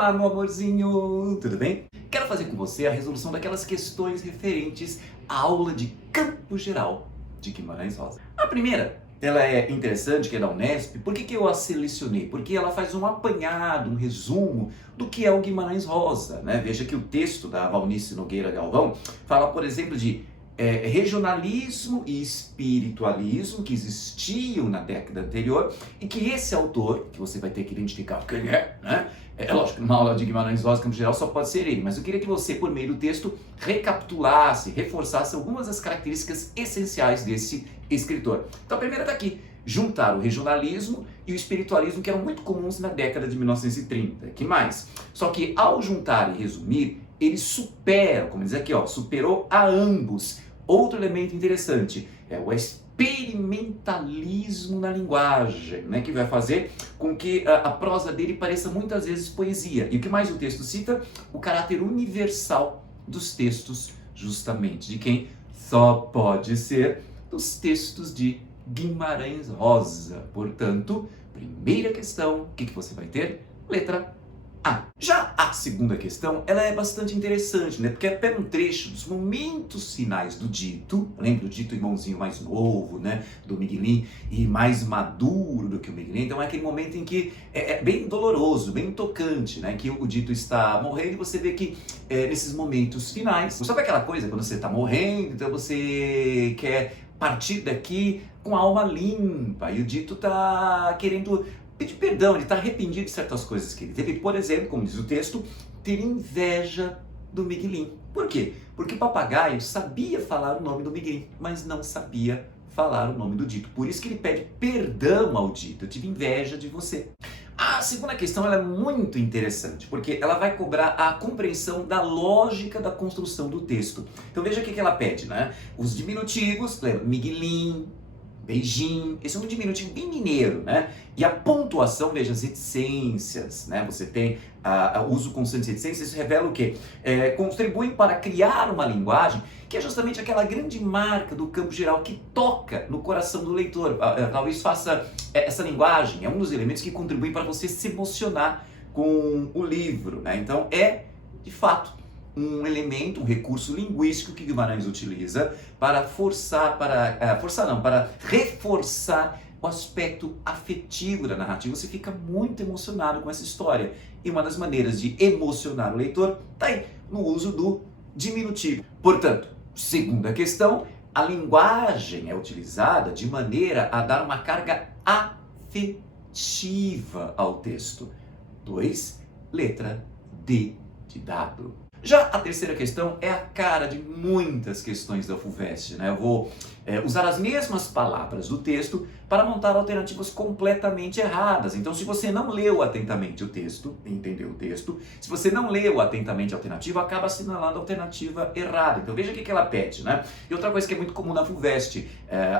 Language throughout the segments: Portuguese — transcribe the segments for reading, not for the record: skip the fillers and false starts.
Olá, meu amorzinho, tudo bem? Quero fazer com você a resolução daquelas questões referentes à aula de Campo Geral de Guimarães Rosa. A primeira, ela é interessante, que é da Unesp. Por que eu a selecionei? Porque ela faz um apanhado, um resumo do que é o Guimarães Rosa, né? Veja que o texto da Valnice Nogueira Galvão fala, por exemplo, de regionalismo e espiritualismo que existiam na década anterior e que esse autor, que você vai ter que identificar quem é, né? É lógico que numa aula de Guimarães Rosa, Campo Geral, só pode ser ele, mas eu queria que você, por meio do texto, recapitulasse, reforçasse algumas das características essenciais desse escritor. Então a primeira está aqui, juntar o regionalismo e o espiritualismo que eram muito comuns na década de 1930. Que mais? Só que ao juntar e resumir, ele supera, como diz aqui, ó, superou a ambos. Outro elemento interessante é o experimentalismo na linguagem, né, que vai fazer com que a prosa dele pareça muitas vezes poesia. E o que mais o texto cita? O caráter universal dos textos, justamente, de quem só pode ser dos textos de Guimarães Rosa. Portanto, primeira questão, o que você vai ter? Letra A. Já a segunda questão, ela é bastante interessante, né? Porque pega um trecho dos momentos finais do dito, lembra do dito irmãozinho mais novo, né? Do Miguelin, e mais maduro do que o Miguelin. Então é aquele momento em que é bem doloroso, bem tocante, né? Que o dito está morrendo e você vê que nesses momentos finais, sabe aquela coisa quando você está morrendo, então você quer partir daqui com a alma limpa, e o dito está querendo pedir perdão, ele está arrependido de certas coisas que ele teve. Por exemplo, como diz o texto, ter inveja do Miguelin. Por quê? Porque o papagaio sabia falar o nome do Miguelin, mas não sabia falar o nome do dito. Por isso que ele pede perdão ao dito. Eu tive inveja de você. A segunda questão ela é muito interessante, porque ela vai cobrar a compreensão da lógica da construção do texto. Então veja o que ela pede, né? Os diminutivos, lembra? Miguelin, beijinho, esse é um diminutivo bem mineiro, né? E a pontuação, veja, as reticências, né? Você tem o uso constante de reticências, isso revela o quê? Contribuem para criar uma linguagem que é justamente aquela grande marca do Campo Geral que toca no coração do leitor. Talvez faça essa linguagem, é um dos elementos que contribuem para você se emocionar com o livro, né? Então de fato, um elemento, um recurso linguístico que Guimarães utiliza para para reforçar o aspecto afetivo da narrativa. Você fica muito emocionado com essa história. E uma das maneiras de emocionar o leitor está aí, no uso do diminutivo. Portanto, segunda questão, a linguagem é utilizada de maneira a dar uma carga afetiva ao texto. 2, letra D de dado. Já a terceira questão é a cara de muitas questões da FUVEST, né? Eu vou usar as mesmas palavras do texto para montar alternativas completamente erradas. Então, se você não leu atentamente o texto, entendeu o texto, se você não leu atentamente a alternativa, acaba assinalando a alternativa errada. Então, veja o que ela pede, né? E outra coisa que é muito comum na FUVEST,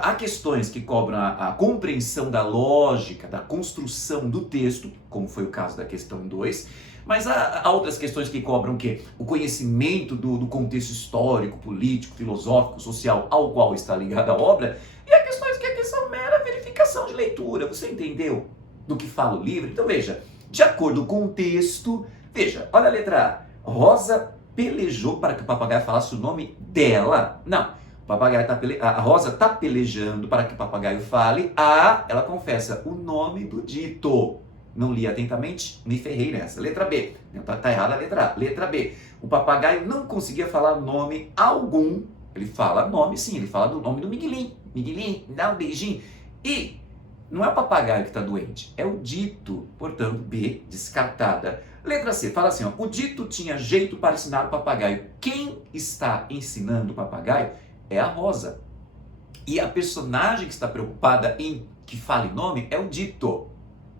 há questões que cobram a compreensão da lógica, da construção do texto, como foi o caso da questão 2, mas há outras questões que cobram o quê? O conhecimento do contexto histórico, político, filosófico, social ao qual está ligada a obra, e há questões que aqui são mera verificação de leitura. Você entendeu do que fala o livro? Então veja, de acordo com o texto, veja, olha a letra A. Rosa pelejou para que o papagaio falasse o nome dela. Não, a Rosa está pelejando para que o papagaio fale. Ela confessa o nome do dito. Não li atentamente, me ferrei nessa. Letra B. Tá errada a letra A. Letra B. O papagaio não conseguia falar nome algum. Ele fala nome, sim. Ele fala do nome do Miguelin. Miguelin, dá um beijinho. E não é o papagaio que está doente, é o dito. Portanto, B, descartada. Letra C. Fala assim, ó. O dito tinha jeito para ensinar o papagaio. Quem está ensinando o papagaio é a Rosa. E a personagem que está preocupada em que fale nome é o dito.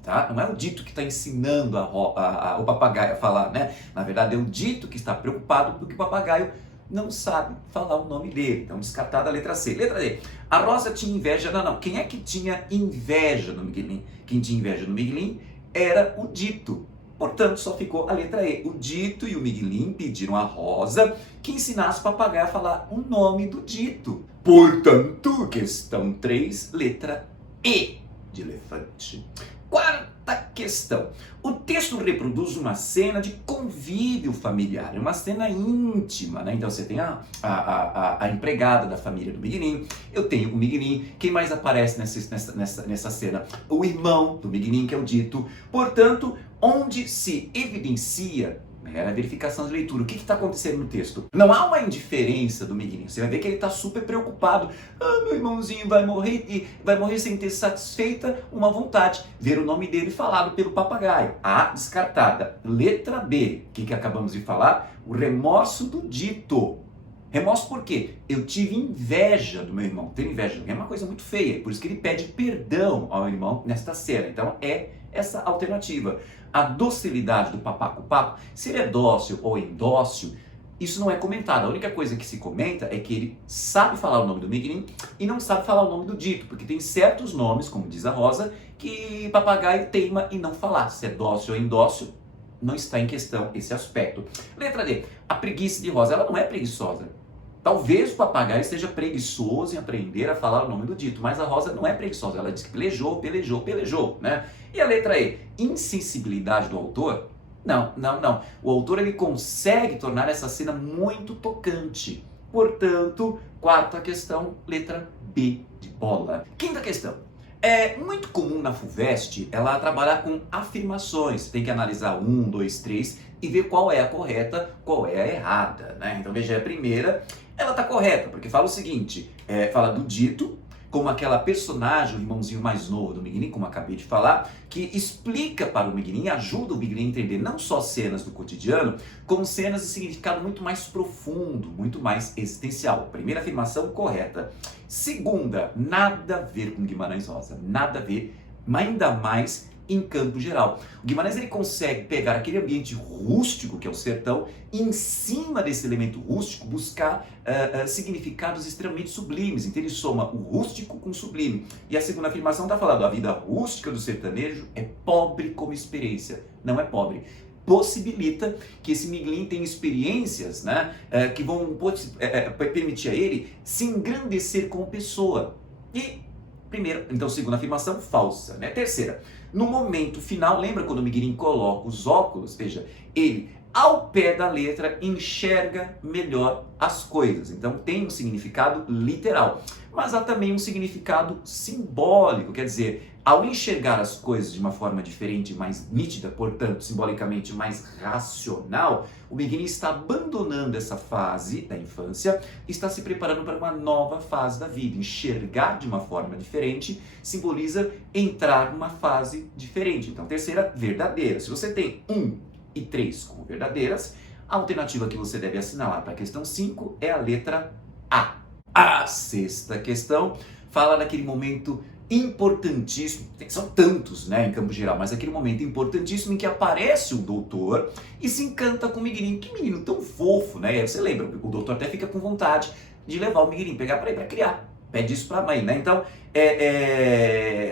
Tá? Não é o dito que está ensinando o papagaio a falar, né? Na verdade, é o dito que está preocupado porque o papagaio não sabe falar o nome dele. Então, descartada a letra C. Letra D. A Rosa tinha inveja... Não. Quem é que tinha inveja no Miguelin? Quem tinha inveja no Miguelin era o dito. Portanto, só ficou a letra E. O dito e o Miguelin pediram a Rosa que ensinasse o papagaio a falar o nome do dito. Portanto, questão 3, letra E de elefante. Quarta Quarta questão. O texto reproduz uma cena de convívio familiar, é uma cena íntima, né? Então você tem a empregada da família do Miguelin, eu tenho o Miguelin, quem mais aparece nessa cena? O irmão do Miguelin, que é o Dito. Portanto, onde se evidencia a verificação de leitura. O que está acontecendo no texto? Não há uma indiferença do Miguelinho. Você vai ver que ele está super preocupado. Ah, meu irmãozinho vai morrer e vai morrer sem ter satisfeita uma vontade. Ver o nome dele falado pelo papagaio. A descartada. Letra B. O que acabamos de falar? O remorso do Dito. Remorso por quê? Eu tive inveja do meu irmão. Ter inveja é uma coisa muito feia. Por isso que ele pede perdão ao irmão nesta cena. Então é essa alternativa. A docilidade do papaco-papo, se ele é dócil ou indócil, isso não é comentado. A única coisa que se comenta é que ele sabe falar o nome do Miguelin e não sabe falar o nome do Dito, porque tem certos nomes, como diz a Rosa, que papagaio teima em não falar. Se é dócil ou indócil, não está em questão esse aspecto. Letra D. A preguiça de Rosa, ela não é preguiçosa. Talvez o papagaio esteja preguiçoso em aprender a falar o nome do Dito, mas a Rosa não é preguiçosa, ela diz que pelejou, né? E a letra E, insensibilidade do autor? Não. O autor ele consegue tornar essa cena muito tocante. Portanto, quarta questão, letra B de bola. Quinta questão. É muito comum na FUVEST ela trabalhar com afirmações. Tem que analisar 1, 2, 3 e ver qual é a correta, qual é a errada, né? Então veja, a primeira, ela está correta, porque fala o seguinte, fala do Dito, como aquela personagem, o irmãozinho mais novo do Miguelin, como acabei de falar, que explica para o Miguelin, ajuda o Miguelin a entender não só cenas do cotidiano, como cenas de significado muito mais profundo, muito mais existencial. Primeira afirmação correta. Segunda, nada a ver com Guimarães Rosa, nada a ver, mas ainda mais em campo geral. O Guimarães ele consegue pegar aquele ambiente rústico que é o sertão e em cima desse elemento rústico buscar significados extremamente sublimes. Então ele soma o rústico com o sublime. E a segunda afirmação está falando, a vida rústica do sertanejo é pobre como experiência. Não é pobre. Possibilita que esse Miguelin tenha experiências, né, que vão permitir a ele se engrandecer como pessoa. E primeira, então segunda afirmação, falsa, né? Terceira, no momento final, lembra quando o Miguelin coloca os óculos? Veja, ele, ao pé da letra, enxerga melhor as coisas. Então tem um significado literal, mas há também um significado simbólico, quer dizer, ao enxergar as coisas de uma forma diferente, mais nítida, portanto, simbolicamente mais racional, o Miguelin está abandonando essa fase da infância e está se preparando para uma nova fase da vida. Enxergar de uma forma diferente simboliza entrar numa fase diferente. Então, terceira, verdadeira. Se você tem 1 e 3 como verdadeiras, a alternativa que você deve assinalar para a questão 5 é a letra A. A sexta questão fala daquele momento importantíssimo, são tantos, né, em campo geral, mas aquele momento importantíssimo em que aparece o doutor e se encanta com o Miguelin. Que menino tão fofo, né? E aí você lembra, o doutor até fica com vontade de levar o Miguelin, pegar para ir para criar, pede isso para a mãe, né? Então,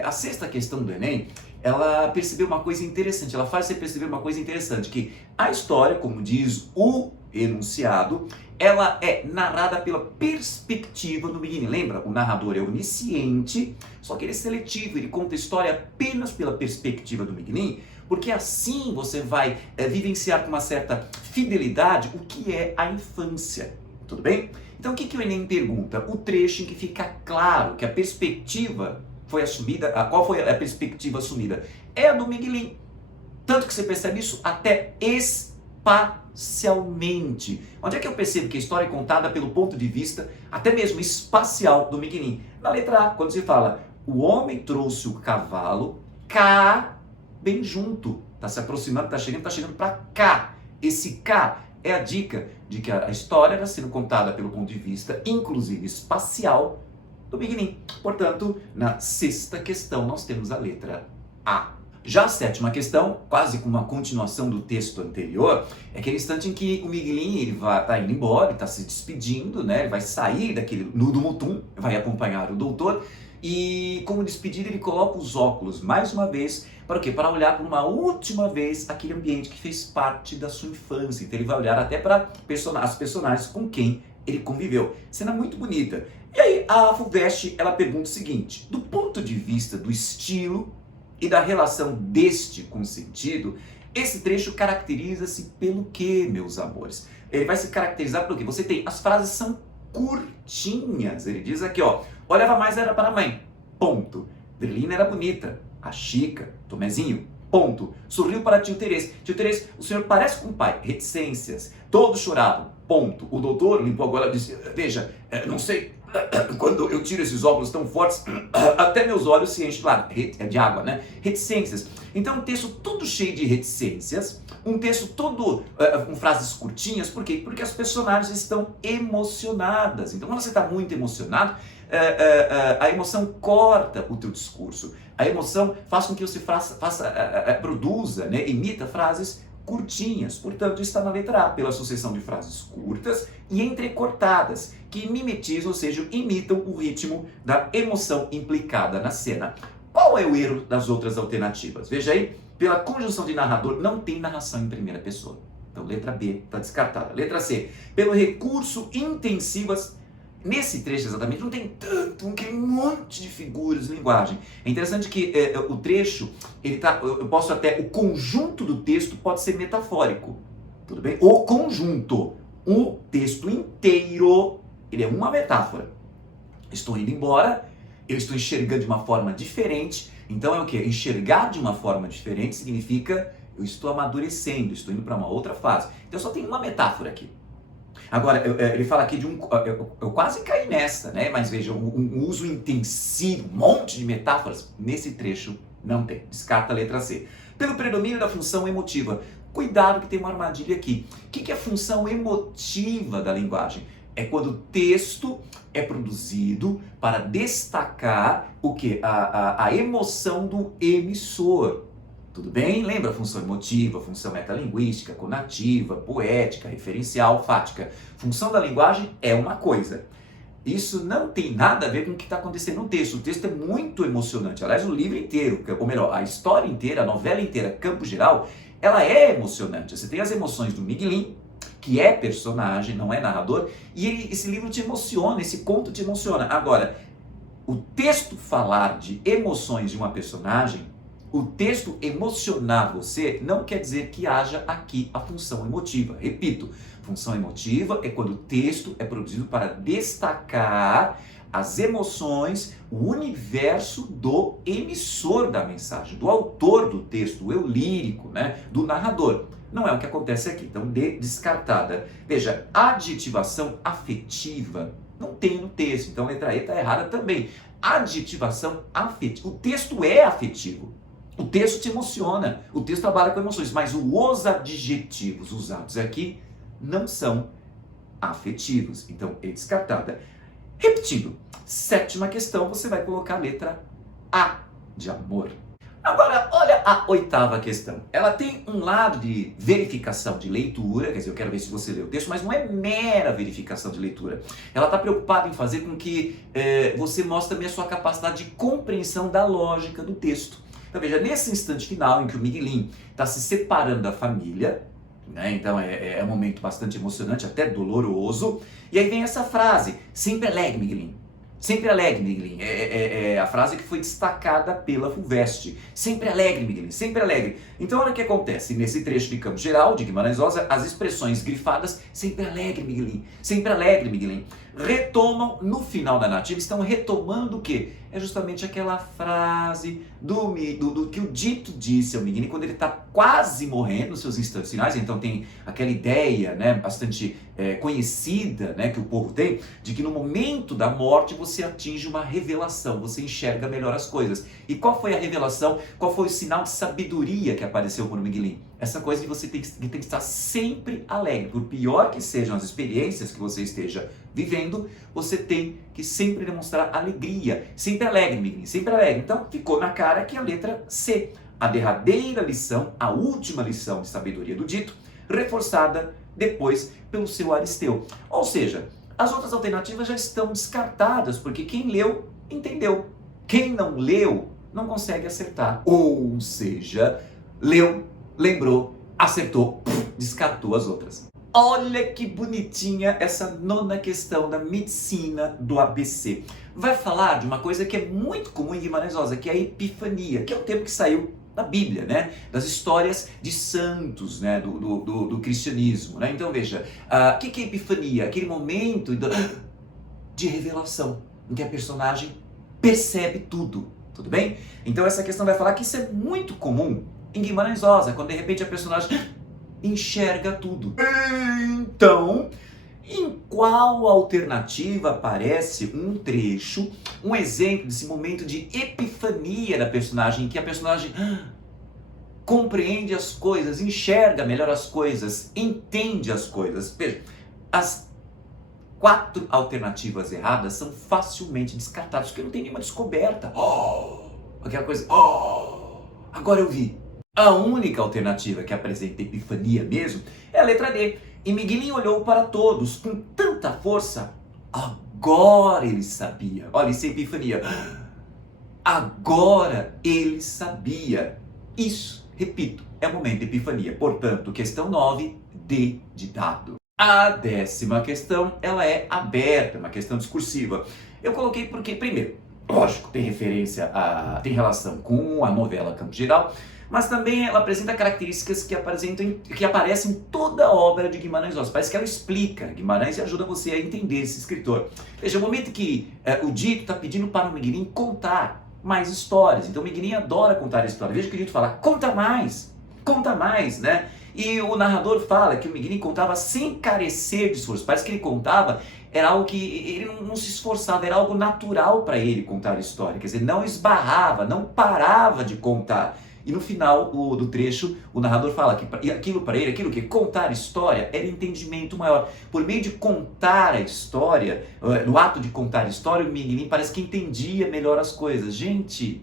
a sexta questão do Enem, ela percebeu uma coisa interessante, ela faz você perceber uma coisa interessante, que a história, como diz o enunciado, ela é narrada pela perspectiva do Miguelin. Lembra? O narrador é onisciente, só que ele é seletivo, ele conta a história apenas pela perspectiva do Miguelin, porque assim você vai vivenciar com uma certa fidelidade o que é a infância. Tudo bem? Então o que o Enem pergunta? O trecho em que fica claro que a perspectiva foi assumida, qual foi a perspectiva assumida? É a do Miguelin. Tanto que você percebe isso até espacialmente. Onde é que eu percebo que a história é contada pelo ponto de vista, até mesmo espacial, do Miguelin? Na letra A, quando se fala, o homem trouxe o cavalo cá, bem junto. Está se aproximando, está chegando para cá. Esse cá é a dica de que a história está sendo contada pelo ponto de vista, inclusive espacial, do Miguelin. Portanto, na sexta questão, nós temos a letra A. Já a sétima questão, quase com uma continuação do texto anterior, é aquele instante em que o Miguelin está indo embora, está se despedindo, né? Ele vai sair daquele nudo mutum, vai acompanhar o doutor, e como despedida ele coloca os óculos mais uma vez, para o quê? Para olhar por uma última vez aquele ambiente que fez parte da sua infância. Então ele vai olhar até para as personagens com quem ele conviveu. Cena muito bonita. E aí a FUVEST, ela pergunta o seguinte, do ponto de vista do estilo, e da relação deste com o sentido, esse trecho caracteriza-se pelo quê, meus amores? Ele vai se caracterizar pelo quê? Você tem, as frases são curtinhas. Ele diz aqui, ó, olhava mais era para a mãe, ponto. Berlina era bonita, a Chica, Tomezinho, ponto. Sorriu para tio Terês. Tio Terês, o senhor parece com o pai. Reticências. Todos choravam, ponto. O doutor limpou a goela e disse, veja, não sei, quando eu tiro esses óculos tão fortes, até meus olhos se enchem lá, de água, né? Reticências. Então, um texto todo cheio de reticências, um texto todo com frases curtinhas, por quê? Porque as personagens estão emocionadas. Então, quando você está muito emocionado, a emoção corta o teu discurso. A emoção faz com que você produza, né, emita frases curtinhas. Portanto, está na letra A, pela sucessão de frases curtas e entrecortadas, que mimetizam, ou seja, imitam o ritmo da emoção implicada na cena. Qual é o erro das outras alternativas? Veja aí, pela conjunção de narrador, não tem narração em primeira pessoa. Então, letra B está descartada. Letra C, pelo recurso intensivas. Nesse trecho exatamente não tem tanto, um monte de figuras, linguagem. É interessante que o trecho, o conjunto do texto pode ser metafórico, tudo bem? O conjunto, o texto inteiro, ele é uma metáfora. Estou indo embora, eu estou enxergando de uma forma diferente, então é o quê? Enxergar de uma forma diferente significa eu estou amadurecendo, estou indo para uma outra fase. Então só tem uma metáfora aqui. Agora, ele fala aqui de eu quase caí nessa, né? Mas veja, um uso intensivo, um monte de metáforas, nesse trecho não tem. Descarta a letra C. Pelo predomínio da função emotiva. Cuidado que tem uma armadilha aqui. O que é a função emotiva da linguagem? É quando o texto é produzido para destacar o quê? A emoção do emissor. Tudo bem? Lembra a função emotiva, função metalinguística, conativa, poética, referencial, fática. Função da linguagem é uma coisa. Isso não tem nada a ver com o que está acontecendo no texto. O texto é muito emocionante. Aliás, o livro inteiro, ou melhor, a história inteira, a novela inteira, Campo Geral, ela é emocionante. Você tem as emoções do Miguelin, que é personagem, não é narrador, e esse livro te emociona, esse conto te emociona. Agora, o texto falar de emoções de uma personagem, o texto emocionar você não quer dizer que haja aqui a função emotiva. Repito, função emotiva é quando o texto é produzido para destacar as emoções, o universo do emissor da mensagem, do autor do texto, do eu lírico, né, do narrador. Não é o que acontece aqui, então descartada. Veja, adjetivação afetiva não tem no texto, então a letra E está errada também. Adjetivação afetiva, o texto é afetivo. O texto te emociona, o texto trabalha com emoções, mas os adjetivos usados aqui não são afetivos. Então, é descartada. Repetindo, sétima questão, você vai colocar a letra A de amor. Agora, olha a oitava questão. Ela tem um lado de verificação de leitura, quer dizer, eu quero ver se você leu o texto, mas não é mera verificação de leitura. Ela está preocupada em fazer com que você mostre também a sua capacidade de compreensão da lógica do texto. Então veja, nesse instante final em que o Miguelin está se separando da família, né, então é um momento bastante emocionante, até doloroso, e aí vem essa frase, sempre alegre, Miguelin. Sempre alegre, Miguelin. É a frase que foi destacada pela Fulvestre. Sempre alegre, Miguelin. Sempre alegre. Então, olha o que acontece. Nesse trecho de Campo Geral, de Guimarães Rosa, as expressões grifadas, sempre alegre, Miguelin. Sempre alegre, Miguelin, retomam, no final da narrativa, estão retomando o quê? É justamente aquela frase do que o Dito disse ao Miguelin quando ele está quase morrendo nos seus instantes finais. Então tem aquela ideia, né, bastante conhecida, né, que o povo tem, de que no momento da morte você atinge uma revelação, você enxerga melhor as coisas. E qual foi a revelação? Qual foi o sinal de sabedoria que apareceu para o Miguelin? Essa coisa de você tem que estar sempre alegre. Por pior que sejam as experiências que você esteja vivendo, você tem que sempre demonstrar alegria. Sempre alegre, Miguelin, sempre alegre. Então ficou na cara que a letra C, a derradeira lição, a última lição de sabedoria do Dito, reforçada depois pelo seu Aristeu. Ou seja, as outras alternativas já estão descartadas, porque quem leu, entendeu. Quem não leu, não consegue acertar. Ou seja, leu, lembrou, acertou, descartou as outras. Olha que bonitinha essa nona questão da medicina do ABC. Vai falar de uma coisa que é muito comum em Guimarães Rosa, que é a Epifania, que é o termo que saiu da Bíblia, né? Das histórias de santos, né? Do cristianismo, né? Então veja, o que é Epifania? Aquele momento de revelação, em que a personagem percebe tudo bem? Então essa questão vai falar que isso é muito comum em Guimarães Rosa, quando de repente a personagem enxerga tudo. Então, em qual alternativa aparece um trecho, um exemplo desse momento de epifania da personagem, em que a personagem compreende as coisas, enxerga melhor as coisas, entende as coisas? Veja, as 4 alternativas erradas são facilmente descartadas, porque não tem nenhuma descoberta. Aquela coisa, agora eu vi. A única alternativa que apresenta epifania mesmo é a letra D. E Miguelinho olhou para todos com tanta força. Agora ele sabia. Olha, isso é epifania. Agora ele sabia. Isso, repito, é o momento de epifania. Portanto, questão 9, D de dado. A 10ª questão, ela é aberta, uma questão discursiva. Eu coloquei porque, primeiro, lógico, tem relação com a novela Campo Geral, mas também ela apresenta características que aparecem em toda a obra de Guimarães Rosa. Parece que ela explica Guimarães e ajuda você a entender esse escritor. Veja, o momento que o Dito está pedindo para o Miguelinho contar mais histórias. Então o Miguelinho adora contar histórias. Veja que o Dito fala, conta mais, né? E o narrador fala que o Miguelinho contava sem carecer de esforço. Parece que ele contava, era algo que ele não se esforçava, era algo natural para ele contar a história. Quer dizer, não esbarrava, não parava de contar. E no final do trecho, o narrador fala que aquilo para ele, aquilo que contar história, era entendimento maior. Por meio de contar a história, no ato de contar a história, o Miguelinho parece que entendia melhor as coisas. Gente,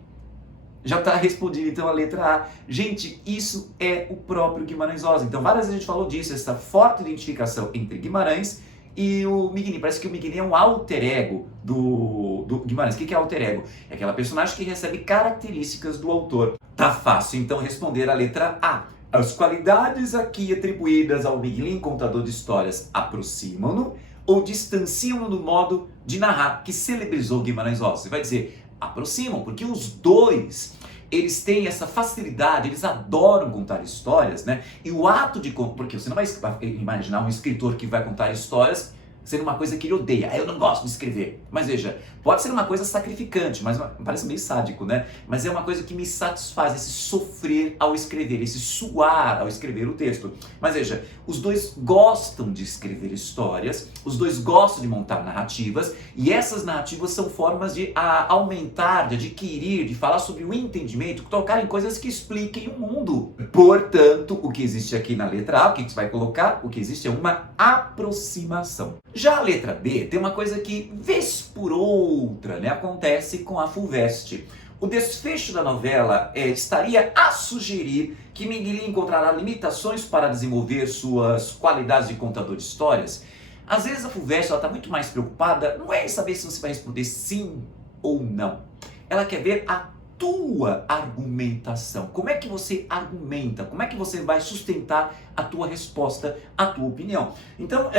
já está respondido então a letra A. Gente, isso é o próprio Guimarães Rosa. Então várias vezes a gente falou disso, essa forte identificação entre Guimarães e o Miguelinho. Parece que o Miguelinho é um alter ego do Guimarães. O que é alter ego? É aquela personagem que recebe características do autor. Tá fácil então responder a letra A. As qualidades aqui atribuídas ao Miguelinho, contador de histórias, aproximam-no ou distanciam-no do modo de narrar que celebrizou Guimarães Rosa? Você vai dizer, aproximam, porque os dois, eles têm essa facilidade, eles adoram contar histórias, né? E o ato de contar, porque você não vai imaginar um escritor que vai contar histórias sendo uma coisa que ele odeia. Eu não gosto de escrever. Mas veja, pode ser uma coisa sacrificante, mas parece meio sádico, né? Mas é uma coisa que me satisfaz, esse sofrer ao escrever, esse suar ao escrever o texto. Mas veja, os dois gostam de escrever histórias, os dois gostam de montar narrativas, e essas narrativas são formas de aumentar, de adquirir, de falar sobre o entendimento, tocar em coisas que expliquem o mundo. Portanto, o que existe aqui na letra A, o que você vai colocar? O que existe é uma aproximação. Já a letra B tem uma coisa que, vez por outra, né, acontece com a Fulvestre. O desfecho da novela estaria a sugerir que Miguelinho encontrará limitações para desenvolver suas qualidades de contador de histórias. Às vezes a Fulvestre está muito mais preocupada, não é em saber se você vai responder sim ou não. Ela quer ver a tua argumentação. Como é que você argumenta? Como é que você vai sustentar a tua resposta, a tua opinião? Então,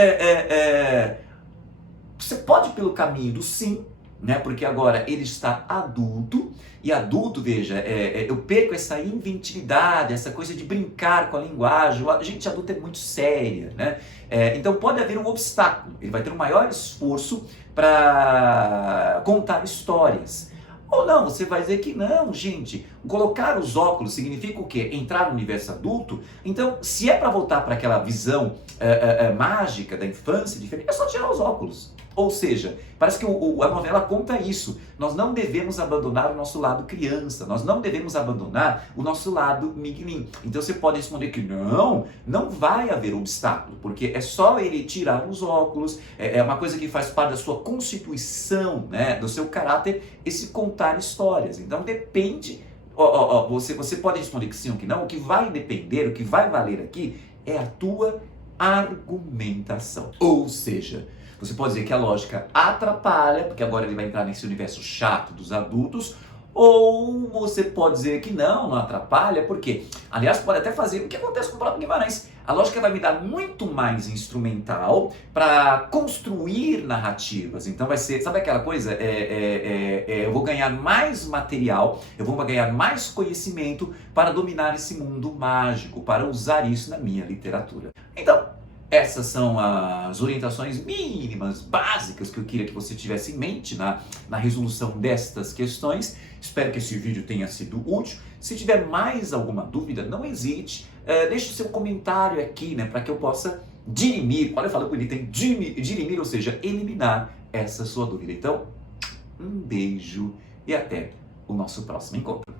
você pode ir pelo caminho do sim, né? Porque agora ele está adulto, e adulto, veja, eu perco essa inventividade, essa coisa de brincar com a linguagem. A gente adulta é muito séria, né? Então pode haver um obstáculo, ele vai ter um maior esforço para contar histórias. Ou não, você vai dizer que não, gente, colocar os óculos significa o quê? Entrar no universo adulto? Então, se é para voltar para aquela visão mágica da infância, diferente, é só tirar os óculos. Ou seja, parece que a novela conta isso. Nós não devemos abandonar o nosso lado criança, nós não devemos abandonar o nosso lado Miguelinho. Então você pode responder que não vai haver obstáculo, porque é só ele tirar os óculos, é uma coisa que faz parte da sua constituição, né, do seu caráter, esse contar histórias. Então depende, você pode responder que sim ou que não, o que vai depender, o que vai valer aqui é a tua argumentação. Ou seja, você pode dizer que a lógica atrapalha, porque agora ele vai entrar nesse universo chato dos adultos, Ou você pode dizer que não atrapalha, porque, aliás, pode até fazer o que acontece com o próprio Guimarães. A lógica vai me dar muito mais instrumental para construir narrativas. Então vai ser, sabe aquela coisa? Eu vou ganhar mais material, eu vou ganhar mais conhecimento para dominar esse mundo mágico, para usar isso na minha literatura. Então, essas são as orientações mínimas, básicas que eu queria que você tivesse em mente na resolução destas questões. Espero que esse vídeo tenha sido útil. Se tiver mais alguma dúvida, não hesite, deixe o seu comentário aqui, para que eu possa dirimir, olha, eu falo bonito, hein? Dirimir, ou seja, eliminar essa sua dúvida. Então, um beijo e até o nosso próximo encontro.